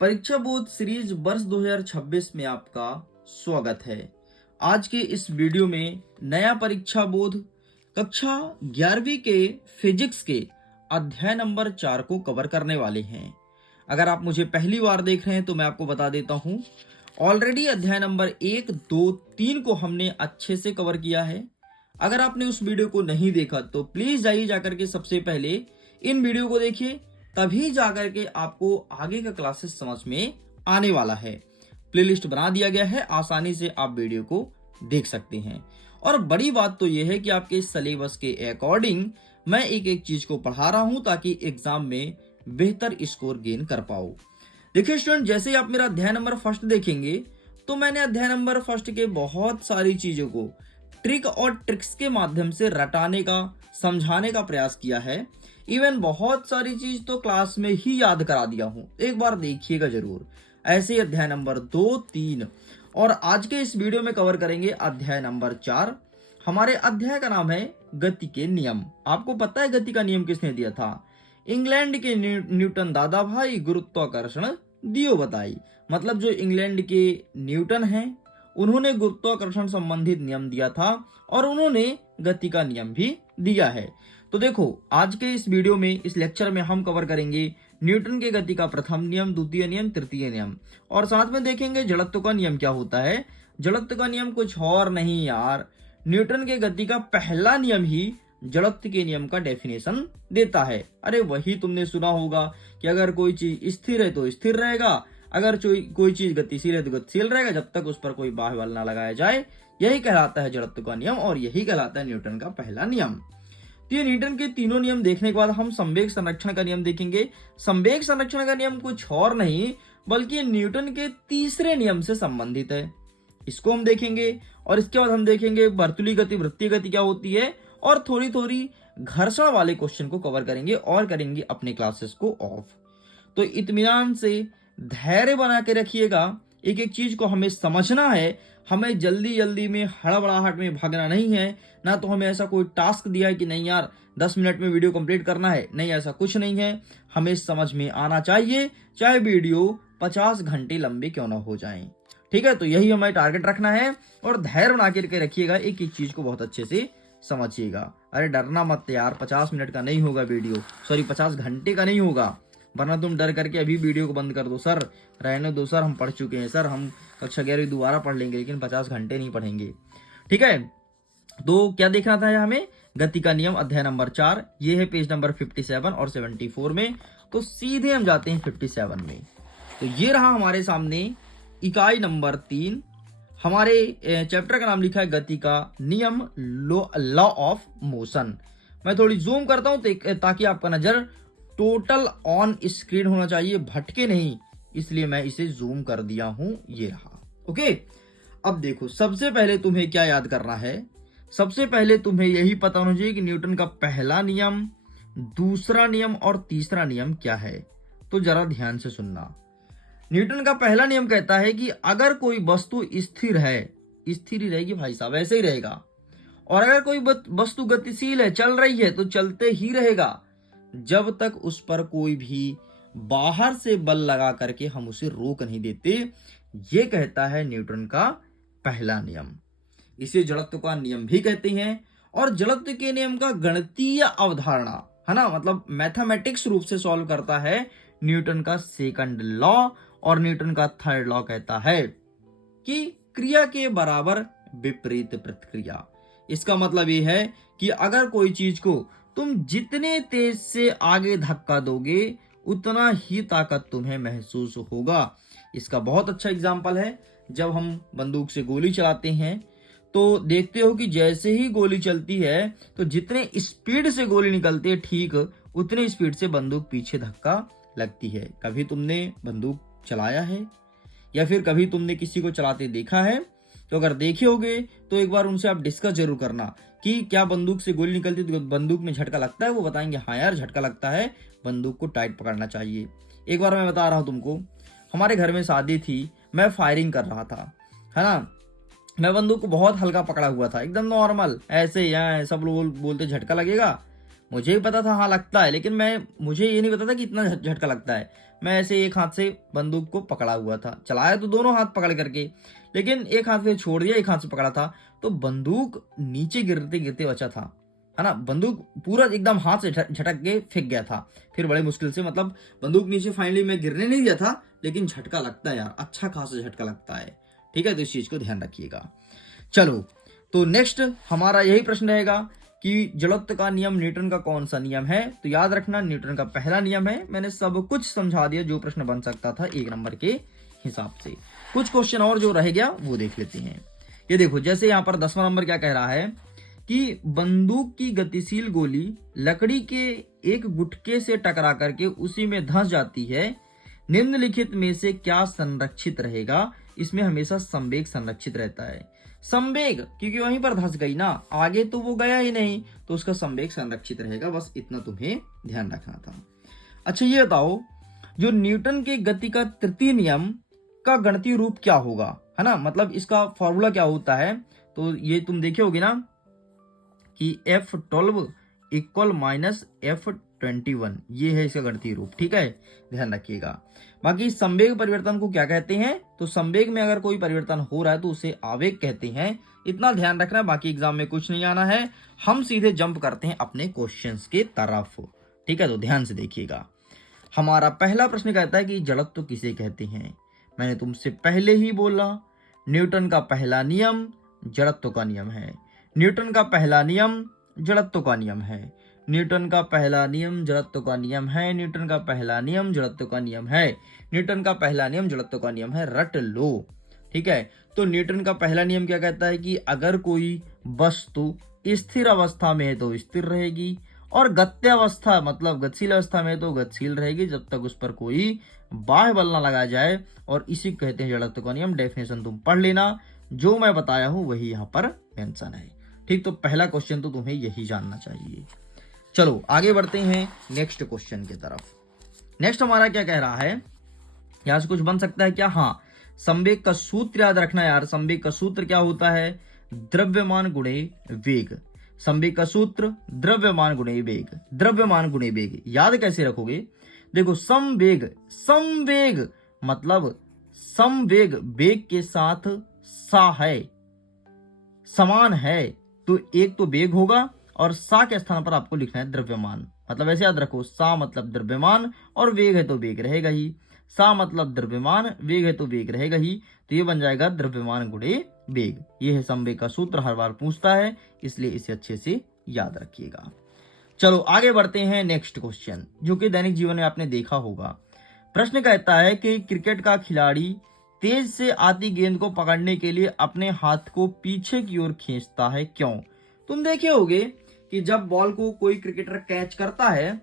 परीक्षा board series वर्ष 2026 में आपका स्वागत है। आज के इस वीडियो में नया परीक्षा बोर्ड कक्षा 11वीं के फिजिक्स के अध्याय नंबर 4 को कवर करने वाले हैं। अगर आप मुझे पहली बार देख रहे हैं तो मैं आपको बता देता हूं, ऑलरेडी अध्याय नंबर 1, 2, 3 को हमने अच्छे से कवर किया है। अगर आपने उस वीडियो को नहीं देखा तो प्लीज जाइए जाकर के सबसे पहले इन वीडियो को देखिए, तभी जाकर के आपको आगे का क्लासेस समझ में आने वाला है। प्लेलिस्ट बना दिया गया है, आसानी से आप वीडियो को देख सकते हैं। और बड़ी बात तो यह है कि आपके सिलेबस के अकॉर्डिंग मैं एक एक चीज को पढ़ा रहा हूं ताकि एग्जाम में बेहतर स्कोर गेन कर पाओ। देखिए स्टूडेंट, जैसे ही आप मेरा अध्याय नंबर फर्स्ट देखेंगे तो मैंने अध्याय नंबर फर्स्ट के बहुत सारी चीजों को ट्रिक और ट्रिक्स के माध्यम से रटाने का, समझाने का प्रयास किया है। इवन बहुत सारी चीज तो क्लास में ही याद करा दिया हूं, एक बार देखिएगा जरूर। ऐसे ही अध्याय नंबर 2, 3 और आज के इस वीडियो में कवर करेंगे अध्याय नंबर 4। हमारे अध्याय का नाम है गति के नियम। आपको पता है गति का नियम किसने दिया था? इंग्लैंड के न्यूटन दादा भाई, गुरुत्वाकर्षण दियो बताई। मतलब जो इंग्लैंड के न्यूटन हैं, उन्होंने गुरुत्वाकर्षण संबंधित नियम दिया था और उन्होंने गति का नियम भी दिया है। तो देखो, आज के इस वीडियो में, इस लेक्चर में हम कवर करेंगे न्यूटन के गति का प्रथम नियम, द्वितीय नियम, तृतीय नियम और साथ में देखेंगे जड़त्व का नियम क्या होता है। जड़त्व का नियम कुछ और नहीं यार, न्यूटन के गति का पहला नियम ही जड़त्व के नियम का डेफिनेशन देता है। अरे वही तुमने सुना होगा कि अगर कोई चीज स्थिर है तो स्थिर रहेगा, अगर कोई चीज गतिशील है तो गतिशील रहेगा, जब तक उस पर कोई बाह्य बल ना लगाया जाए। यही कहलाता है जड़त्व का नियम और यही कहलाता है न्यूटन का पहला नियम। तो ये न्यूटन के तीनों नियम देखने के बाद हम संवेग संरक्षण का नियम देखेंगे। संवेग संरक्षण का नियम कुछ और नहीं बल्कि न्यूटन के तीसरे नियम से संबंधित है, इसको हम देखेंगे। और इसके बाद हम देखेंगे वर्तुली गति, वृत्तीय गति क्या होती है और थोड़ी थोड़ी घर्षण वाले क्वेश्चन को कवर करेंगे और करेंगे अपने क्लासेस को ऑफ। तो इत्मीनान से धैर्य बना के रखिएगा, एक एक चीज को हमें समझना है। हमें जल्दी जल्दी में, हड़बड़ाहट में भागना नहीं है। ना तो हमें ऐसा कोई टास्क दिया है कि नहीं यार 10 मिनट में वीडियो कंप्लीट करना है, नहीं, ऐसा कुछ नहीं है। हमें समझ में आना चाहिए, चाहे वीडियो 50 घंटे लंबे क्यों ना हो जाएं। ठीक है, तो यही हमें टारगेट रखना है और धैर्य बना के रखिएगा, एक एक चीज को बहुत अच्छे से समझिएगा। अरे डरना मत यार, 50 मिनट का नहीं होगा वीडियो, सॉरी 50 घंटे का नहीं होगा, वरना तुम डर करके अभी वीडियो को बंद कर दो। सर रहने दो सर, हम पढ़ चुके हैं सर, हम कक्षा 11 दोबारा पढ़ लेंगे लेकिन 50 घंटे नहीं पढ़ेंगे। ठीक है, तो क्या देखना था हमें? गति का नियम अध्याय नंबर 4, ये है पेज नंबर 57 और 74 में। तो सीधे हम जाते हैं 57 में। तो ये रहा हमारे सामने इकाई नंबर 3। हमारे चैप्टर का नाम लिखा है गति का नियम, लॉ ऑफ मोशन। मैं थोड़ी जूम करता हूं ताकि आपका नजर टोटल ऑन स्क्रीन होना चाहिए, भटके नहीं, इसलिए मैं इसे जूम कर दिया हूं। ये रहा। ओके, अब देखो, सबसे पहले तुम्हें क्या याद करना है? सबसे पहले तुम्हें यही पता होना चाहिए कि न्यूटन का पहला नियम, दूसरा नियम और तीसरा नियम क्या है। तो जरा ध्यान से सुनना। न्यूटन का पहला नियम कहता है कि अगर कोई वस्तु स्थिर है, स्थिर ही रहेगी भाई साहब, ऐसे ही रहेगा। और अगर कोई वस्तु गतिशील है, चल रही है, तो चलते ही रहेगा जब तक उस पर कोई भी बाहर से बल लगा करके हम उसे रोक नहीं देते। ये कहता है न्यूटन का पहला नियम। इसे जड़त्व का नियम भी कहते हैं। और जड़त्व के नियम का गणितीय अवधारणा है ना, मतलब मैथमेटिक्स रूप से सॉल्व करता है न्यूटन का सेकंड लॉ। और न्यूटन का थर्ड लॉ कहता है कि क्रिया के बराबर विपरीत प्रतिक्रिया। इसका मतलब यह है कि अगर कोई चीज को तुम जितने तेज से आगे धक्का दोगे उतना ही ताकत तुम्हें महसूस होगा। इसका बहुत अच्छा एग्जाम्पल है, जब हम बंदूक से गोली चलाते हैं तो देखते हो कि जैसे ही गोली चलती है तो जितने स्पीड से गोली निकलती है, ठीक उतनी स्पीड से बंदूक पीछे धक्का लगती है। कभी तुमने बंदूक चलाया है या फिर कभी तुमने किसी को चलाते देखा है? तो अगर देखे होगे तो एक बार उनसे आप डिस्कस जरूर करना कि क्या बंदूक से गोली निकलती है तो बंदूक में झटका लगता है? वो बताएंगे हाँ यार झटका लगता है, बंदूक को टाइट पकड़ना चाहिए। एक बार मैं बता रहा हूँ तुमको, हमारे घर में शादी थी, मैं फायरिंग कर रहा था, है ना। मैं बंदूक को बहुत हल्का पकड़ा हुआ था, एकदम नॉर्मल, ऐसे यहाँ सब लोग बोलते झटका लगेगा, मुझे भी पता था हाँ लगता है, लेकिन मुझे ये नहीं पता था कि इतना झटका लगता है। मैं ऐसे एक हाथ से बंदूक को पकड़ा हुआ था, चलाया तो दोनों हाथ पकड़ करके, लेकिन एक हाथ से छोड़ दिया, एक हाथ से पकड़ा था, तो बंदूक नीचे गिरते गिरते बचा था, है ना। बंदूक पूरा एकदम हाथ से झटक के फेंक गया था, फिर बड़े मुश्किल से, मतलब बंदूक नीचे फाइनली मैं गिरने नहीं दिया था, लेकिन झटका लगता है यार, अच्छा खासा झटका लगता है, ठीक है। तो इस चीज को ध्यान रखिएगा। चलो, तो नेक्स्ट हमारा यही प्रश्न रहेगा कि जड़त्व का नियम न्यूटन का कौन सा नियम है। तो याद रखना, न्यूटन का पहला नियम है। मैंने सब कुछ समझा दिया जो प्रश्न बन सकता था 1 नंबर के हिसाब से। कुछ क्वेश्चन और जो रह गया वो देख लेते हैं। ये देखो, जैसे यहाँ पर 10वां नंबर क्या कह रहा है कि बंदूक की गतिशील गोली लकड़ी के एक गुटके से टकरा करके उसी में धंस जाती है, निम्नलिखित में से क्या संरक्षित रहेगा। इसमें हमेशा संवेग संरक्षित रहता है। संवेग, क्योंकि वहीं पर धंस गई ना, आगे तो वो गया ही नहीं, तो उसका संवेग संरक्षित रहेगा। बस इतना तुम्हें ध्यान रखना था। अच्छा, ये बताओ, जो न्यूटन के गति का तृतीय नियम का गणितीय रूप क्या होगा, है ना, मतलब इसका फॉर्मूला क्या होता है। तो ये तुम देखे होगे ना कि F12 इक्वल माइनस F21, ये है इसका गणितीय रूप, ठीक है, ध्यान रखिएगा। बाकी संवेग परिवर्तन को क्या कहते हैं, तो संवेग में अगर कोई परिवर्तन हो रहा है तो उसे आवेग कहते हैं, इतना ध्यान रखना। बाकी एग्जाम में कुछ नहीं आना है, हम सीधे जंप करते हैं अपने क्वेश्चंस के तरफ, ठीक है। तो ध्यान से देखिएगा। हमारा पहला प्रश्न कहता है कि जड़त्व किसे कहते हैं। मैंने तुमसे पहले ही बोला, न्यूटन का पहला नियम जड़त्व का नियम है। न्यूटन का पहला नियम जड़त्व का नियम है। न्यूटन का पहला नियम जड़त्व का नियम है। न्यूटन का पहला नियम जड़त्व का नियम है। न्यूटन का पहला नियम जड़त्व का नियम है, रट लो, ठीक है। तो न्यूटन का पहला नियम क्या कहता है कि अगर कोई वस्तु स्थिर अवस्था में है तो स्थिर रहेगी, और गत्यावस्था मतलब गतिशील अवस्था में तो गतिशील रहेगी, जब तक उस पर कोई बाह्य बल ना लगाया जाए, और इसी को कहते हैं जड़त्व का नियम। डेफिनेशन तुम पढ़ लेना, जो मैं बताया हूं वही यहाँ पर मेंशन है, ठीक। तो पहला क्वेश्चन तो तुम्हें यही जानना चाहिए। चलो आगे बढ़ते हैं नेक्स्ट क्वेश्चन की तरफ। नेक्स्ट हमारा क्या कह रहा है, यहां से कुछ बन सकता है क्या। हाँ, संवेग का सूत्र याद रखना यार। संवेग का सूत्र क्या होता है, द्रव्यमान गुणे वेग। संवेग का सूत्र द्रव्यमान गुणे वेग, द्रव्यमान गुणे वेग। याद कैसे रखोगे, देखो, संवेग, संवेग मतलब संवेग वेग के साथ सा है, समान है, तो एक तो वेग होगा और सा के स्थान पर आपको लिखना है द्रव्यमान। मतलब ऐसे याद रखो, सा मतलब द्रव्यमान और वेग है तो वेग रहेगा ही। सा मतलब द्रव्यमान, वेग है तो वेग रहेगा ही, तो ये बन जाएगा द्रव्यमान गुणे वेग। ये है संवेग का सूत्र, हर बार पूछता है, इसलिए इसे अच्छे से याद रखिएगा। चलो आगे बढ़ते हैं नेक्स्ट क्वेश्चन, जो कि दैनिक जीवन में आपने देखा होगा। प्रश्न कहता है कि क्रिकेट का खिलाड़ी तेज से आती गेंद को पकड़ने के लिए अपने हाथ को पीछे की ओर खींचता है, क्यों। तुम देखे होगे कि जब बॉल को कोई क्रिकेटर कैच करता है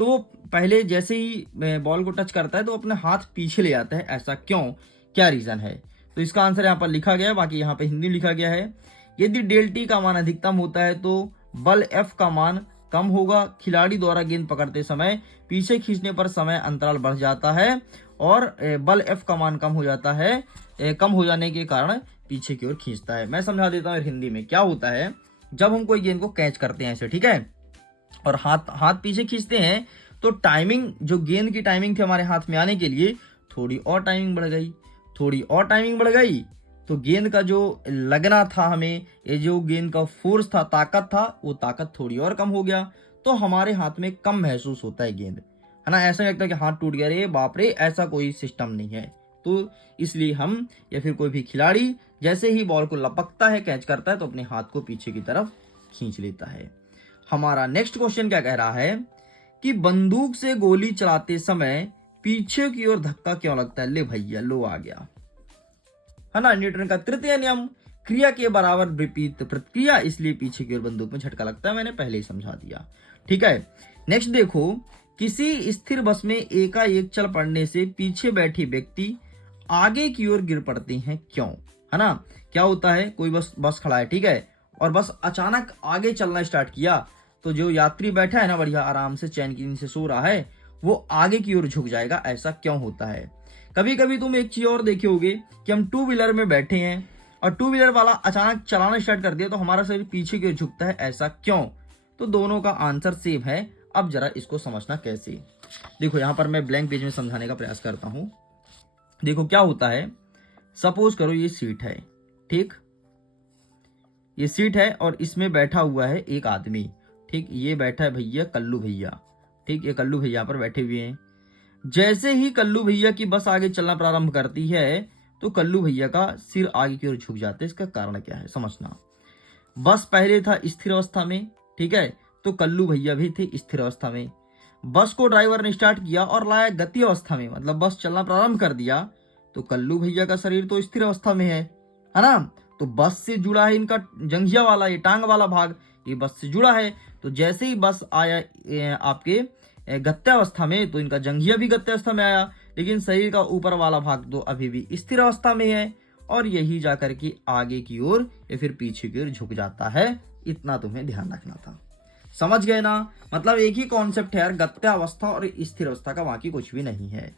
तो पहले जैसे ही बॉल को टच करता है तो अपने हाथ पीछे ले आता है, ऐसा क्यों, क्या रीजन है। तो इसका आंसर यहाँ पर लिखा गया है, बाकी यहाँ पे हिंदी लिखा गया है। यदि डेल टी का मान अधिकतम होता है तो बल एफ का मान कम होगा। खिलाड़ी द्वारा गेंद पकड़ते समय पीछे खींचने पर समय अंतराल बढ़ जाता है और बल एफ का मान कम हो जाता है, कम हो जाने के कारण पीछे की ओर खींचता है। मैं समझा देता हूँ हिंदी में। क्या होता है, जब हम कोई गेंद को कैच करते हैं ऐसे, ठीक है, और हाथ पीछे खींचते हैं तो टाइमिंग, जो गेंद की टाइमिंग थी हमारे हाथ में आने के लिए, थोड़ी और टाइमिंग बढ़ गई, थोड़ी और टाइमिंग बढ़ गई, तो गेंद का जो लगना था हमें, ये जो गेंद का फोर्स था, ताकत था, वो ताकत थोड़ी और कम हो गया, तो हमारे हाथ में कम महसूस होता है गेंद, है ना। ऐसा लगता है कि हाथ टूट गया, रे बाप रे, ऐसा कोई सिस्टम नहीं है। तो इसलिए हम या फिर कोई भी खिलाड़ी जैसे ही बॉल को लपकता है, कैच करता है, तो अपने हाथ को पीछे की तरफ खींच लेता है। हमारा नेक्स्ट क्वेश्चन क्या कह रहा है कि बंदूक से गोली चलाते समय पीछे की ओर धक्का क्यों लगता है। ले भैया, लो आ गया, है ना। न्यूटन का तृतीय नियम, क्रिया के बराबर विपरीत प्रतिक्रिया, इसलिए पीछे की ओर बंदूक में झटका लगता है। मैंने पहले ही समझा दिया, ठीक है। नेक्स्ट देखो, किसी स्थिर बस में एकाएक चल पड़ने से पीछे बैठे व्यक्ति आगे की ओर गिर पड़ते हैं, क्यों, है ना। क्या होता है, कोई बस खड़ा है, ठीक है, और बस अचानक आगे चलना स्टार्ट किया, तो जो यात्री बैठा है ना बढ़िया आराम से चैन की नींद से सो रहा है, वो आगे की ओर झुक जाएगा। ऐसा क्यों होता है। कभी कभी तुम एक चीज और देखे होगे कि हम टू व्हीलर में बैठे हैं और टू व्हीलर वाला अचानक चलाना स्टार्ट कर दिया तो हमारा शरीर पीछे की ओर झुकता है, ऐसा क्यों। तो दोनों का आंसर सेम है। अब जरा इसको समझना कैसे। देखो यहाँ पर मैं ब्लैंक पेज में समझाने का प्रयास करता हूँ। देखो क्या होता है, सपोज करो ये सीट है, ठीक, ये सीट है और इसमें बैठा हुआ है एक आदमी, ठीक, ये बैठा है भैया कल्लू भैया, ठीक, ये कल्लू भैया पर बैठे हुए हैं। जैसे ही कल्लू भैया की बस आगे चलना प्रारंभ करती है तो कल्लू भैया का सिर आगे की ओर झुक जाता है। इसका कारण क्या है समझना। बस पहले था स्थिर अवस्था में, ठीक है, तो कल्लू भैया भी थे स्थिर अवस्था में। बस को ड्राइवर ने स्टार्ट किया और लाया गति अवस्था में, मतलब बस चलना प्रारंभ कर दिया, तो कल्लू भैया का शरीर तो स्थिर अवस्था में है ना। तो बस से जुड़ा है इनका जंघिया वाला, ये टांग वाला भाग, ये बस से जुड़ा है। तो जैसे ही बस आया आपके गत्यावस्था में, तो इनका जंघिया भी गत्यावस्था में आया, लेकिन शरीर का ऊपर वाला भाग तो अभी भी स्थिर अवस्था में है, और यही जाकर के आगे की ओर या फिर पीछे की ओर झुक जाता है। इतना तुम्हें ध्यान रखना था। समझ गए ना। मतलब एक ही कॉन्सेप्ट है यार, गत्यावस्था और स्थिर अवस्था का, बाकी कुछ भी नहीं है।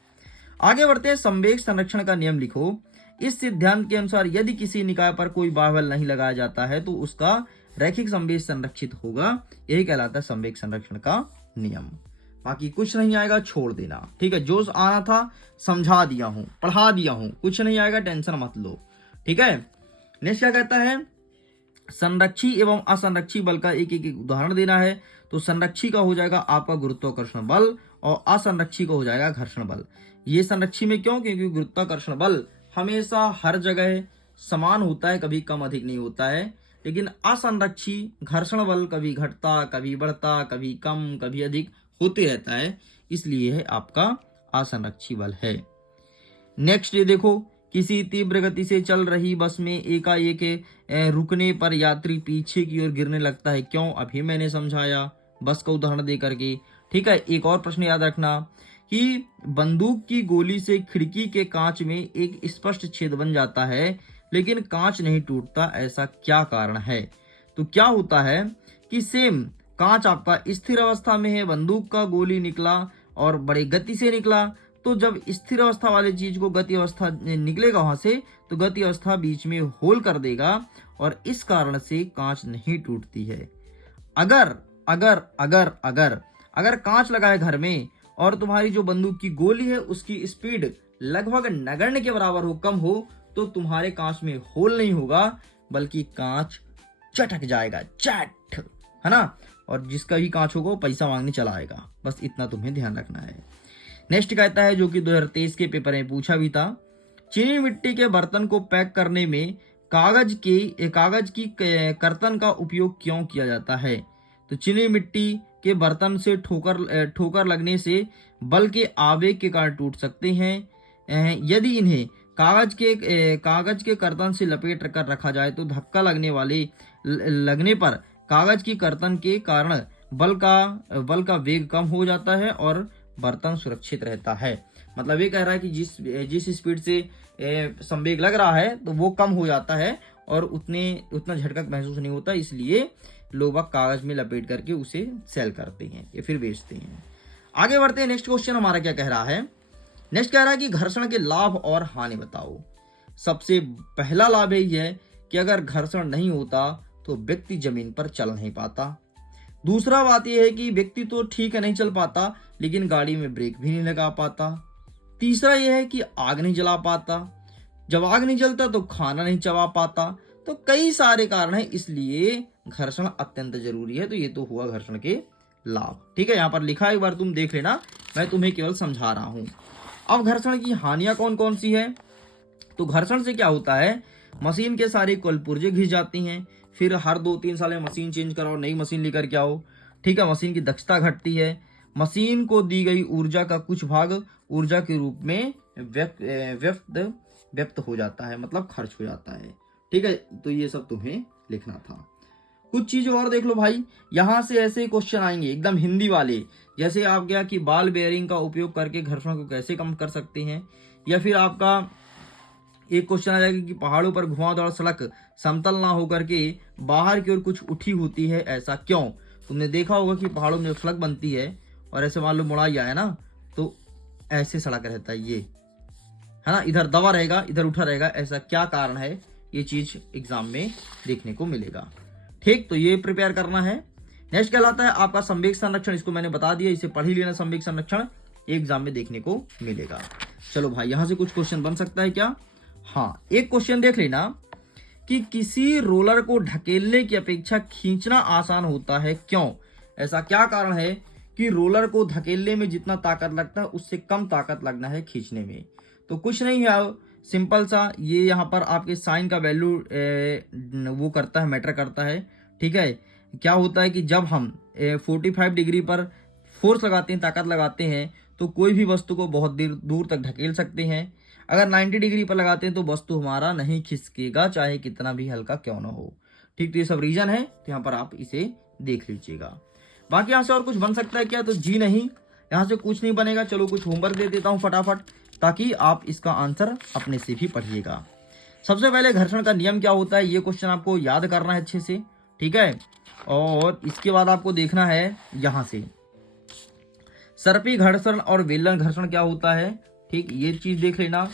आगे बढ़ते हैं। संवेग संरक्षण का नियम लिखो। इस सिद्धांत के अनुसार यदि किसी निकाय पर कोई बाहुबल नहीं लगाया जाता है तो उसका रैखिक संवेग संरक्षित होगा। यही कहलाता है संवेग संरक्षण का नियम। बाकी कुछ नहीं आएगा छोड़ देना, ठीक है। जो आना था समझा दिया हूं, पढ़ा दिया हूं, कुछ नहीं आएगा टेंशन मत लो, ठीक है। नेक्स्ट क्या कहता है, संरक्षी एवं असंरक्षी बल का एक एक उदाहरण देना है। तो संरक्षी का हो जाएगा आपका गुरुत्वाकर्षण बल और असंरक्षी का हो जाएगा घर्षण बल। ये संरक्षी में क्यों, क्योंकि गुरुत्वाकर्षण बल हमेशा हर जगह समान होता है, कभी कम अधिक नहीं होता है। लेकिन असंरक्षी घर्षण बल कभी घटता, कभी बढ़ता, कभी कम, कभी अधिक होते रहता है, इसलिए है आपका असंरक्षी बल है। नेक्स्ट ये देखो, किसी तीव्र गति से चल रही बस में एकाएक रुकने पर यात्री पीछे की ओर गिरने लगता है, क्यों, अभी मैंने समझाया बस का उदाहरण दे करके, ठीक है। एक और प्रश्न याद रखना कि बंदूक की गोली से खिड़की के कांच में एक स्पष्ट छेद बन जाता है लेकिन कांच नहीं टूटता, ऐसा क्या कारण है। तो क्या होता है कि सेम कांच आपका स्थिर अवस्था में है, बंदूक का गोली निकला और बड़ी गति से निकला, तो जब स्थिर अवस्था वाली चीज को गति अवस्था निकलेगा वहां से, तो गति अवस्था बीच में होल कर देगा और इस कारण से कांच नहीं टूटती है। अगर अगर अगर अगर अगर कांच लगा है घर में और तुम्हारी जो बंदूक की गोली है उसकी स्पीड लगभग नगण्य के बराबर हो, कम हो, तो तुम्हारे कांच में होल नहीं होगा बल्कि कांच चटक जाएगा, चट, है ना। और जिसका भी कांच होगा वो पैसा मांगने चला आएगा। बस इतना तुम्हें ध्यान रखना है। नेक्स्ट कहता है, जो कि 2023 के पेपर में पूछा भी था, चीनी मिट्टी के बर्तन को पैक करने में कागज की कर्तन का उपयोग क्यों किया जाता है। तो चीनी मिट्टी के बर्तन से ठोकर लगने से बल के आवेग के कारण टूट सकते हैं। यदि इन्हें कागज के कर्तन से लपेट कर रखा जाए तो धक्का लगने पर कागज की कर्तन के कारण बल का वेग कम हो जाता है और बर्तन सुरक्षित रहता है। मतलब ये कह रहा है कि जिस स्पीड से संवेग लग रहा है तो वो कम हो जाता है और उतना झटका महसूस नहीं होता, इसलिए लोग कागज में लपेट करके उसे सेल करते हैं या फिर बेचते हैं। आगे बढ़ते हैं। नेक्स्ट क्वेश्चन हमारा क्या कह रहा है, नेक्स्ट कह रहा है कि घर्षण के लाभ और हानि बताओ। सबसे पहला लाभ यही है कि अगर घर्षण नहीं होता तो व्यक्ति जमीन पर चल नहीं पाता। दूसरा बात यह है कि व्यक्ति तो ठीक है नहीं चल पाता, लेकिन गाड़ी में ब्रेक भी नहीं लगा पाता। तीसरा यह है कि आग नहीं जला पाता, जब आग नहीं जलता तो खाना नहीं चबा पाता। तो कई सारे कारण हैं, इसलिए घर्षण अत्यंत जरूरी है। तो ये तो हुआ घर्षण के लाभ, ठीक है। यहाँ पर लिखा है, एक बार तुम देख लेना, मैं तुम्हें केवल समझा रहा हूं। अब घर्षण की हानियां कौन कौन सी है। तो घर्षण से क्या होता है, मशीन के सारे कलपुर्जे घिस जाती हैं, फिर हर 2-3 साल में मशीन चेंज कराओ, नई मशीन लेकर के आओ, ठीक है। मशीन की दक्षता घटती है, मशीन को दी गई ऊर्जा का कुछ भाग ऊर्जा के रूप में व्यक्त हो जाता है, मतलब खर्च हो जाता है, ठीक है। तो ये सब तुम्हें लिखना था। कुछ चीज और देख लो भाई, यहां से ऐसे क्वेश्चन आएंगे एकदम हिंदी वाले, जैसे आप गया कि बाल बेयरिंग का उपयोग करके घर्षण को कैसे कम कर सकते हैं, या फिर आपका एक क्वेश्चन आ जाएगा कि पहाड़ों पर घुमावदार सड़क समतल ना होकर के बाहर की ओर कुछ उठी होती है, ऐसा क्यों। तुमने देखा होगा कि पहाड़ों में सड़क बनती है और ऐसे मान लो मुड़ाई आया ना, तो ऐसे सड़क रहता है, ये है ना, इधर दबा रहेगा इधर उठा रहेगा, ऐसा क्या कारण है, ये चीज एग्जाम में देखने को मिलेगा, ठीक। तो ये प्रिपेयर करना है। नेक्स्ट कहलाता है आपका संवेग संरक्षण, इसको मैंने बता दिया, इसे पढ़ ही लेना संवेग संरक्षण। एग्जाम में देखने को मिलेगा। चलो भाई, यहां से कुछ क्वेश्चन बन सकता है क्या? हाँ, एक क्वेश्चन देख लेना कि किसी रोलर को ढकेलने की अपेक्षा खींचना आसान होता है, क्यों? ऐसा क्या कारण है कि रोलर को धकेलने में जितना ताकत लगता है उससे कम ताकत लगना है खींचने में? तो कुछ नहीं है, सिंपल सा, ये यहाँ पर आपके साइन का वैल्यू वो करता है, मैटर करता है। ठीक है, क्या होता है कि जब हम 45 डिग्री पर फोर्स लगाते हैं, ताकत लगाते हैं, तो कोई भी वस्तु को बहुत देर दूर तक ढकेल सकते हैं। अगर 90 डिग्री पर लगाते हैं तो वस्तु हमारा नहीं खिसकेगा, चाहे कितना भी हल्का क्यों ना हो। ठीक, तो ये सब रीजन है, तो यहाँ पर आप इसे देख लीजिएगा। बाकी यहाँ से और कुछ बन सकता है क्या? तो जी नहीं, यहाँ से कुछ नहीं बनेगा। चलो कुछ होमवर्क दे देता हूँ फटाफट, ताकि आप इसका आंसर अपने से भी पढ़िएगा। सबसे पहले घर्षण का नियम क्या होता है, ये क्वेश्चन आपको याद करना है अच्छे से। ठीक है, और इसके बाद आपको देखना है यहाँ से सर्पी घर्षण और बेलन घर्षण क्या होता है। ठीक, ये चीज देख लेना।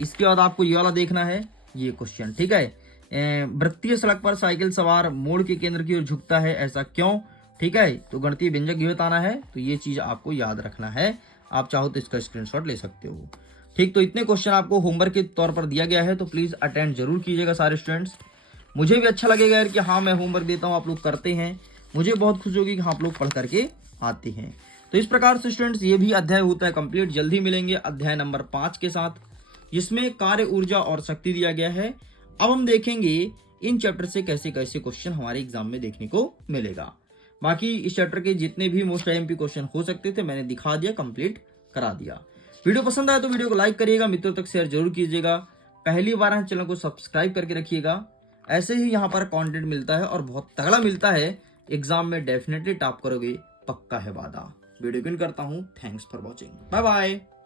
इसके बाद आपको ये वाला देखना है, ये क्वेश्चन। ठीक है, वृत्तीय सड़क पर साइकिल सवार मोड़ के केंद्र की ओर झुकता है, ऐसा क्यों? ठीक है, तो गणितीय व्यंजक ये बताना है, तो ये चीज आपको याद रखना है। आप चाहो तो इसका स्क्रीनशॉट ले सकते हो। ठीक, तो इतने क्वेश्चन आपको होमवर्क के तौर पर दिया गया है, तो प्लीज अटेंड जरूर कीजिएगा सारे स्टूडेंट्स। मुझे भी अच्छा लगेगा यार कि हाँ, मैं होमवर्क देता हूँ, आप लोग करते हैं। मुझे बहुत खुशी होगी कि हाँ, आप लोग पढ़ करके आते हैं। तो इस प्रकार से स्टूडेंट्स ये भी अध्याय होता है कंप्लीट। जल्दी मिलेंगे अध्याय नंबर 5 के साथ, जिसमें कार्य, ऊर्जा और शक्ति दिया गया है। अब हम देखेंगे इन चैप्टर से कैसे कैसे क्वेश्चन हमारे एग्जाम में देखने को मिलेगा। बाकी इस चैप्टर के जितने भी मोस्ट आईएमपी क्वेश्चन हो सकते थे मैंने दिखा दिया, कंप्लीट करा दिया। वीडियो पसंद आया तो वीडियो को लाइक करिएगा, मित्रों तक शेयर जरूर कीजिएगा। पहली बार है चैनल को सब्सक्राइब करके रखिएगा। ऐसे ही यहाँ पर कंटेंट मिलता है और बहुत तगड़ा मिलता है। एग्जाम में डेफिनेटली टॉप करोगे, पक्का है वादा। वीडियो को करता हूँ। Thanks for watching, bye bye.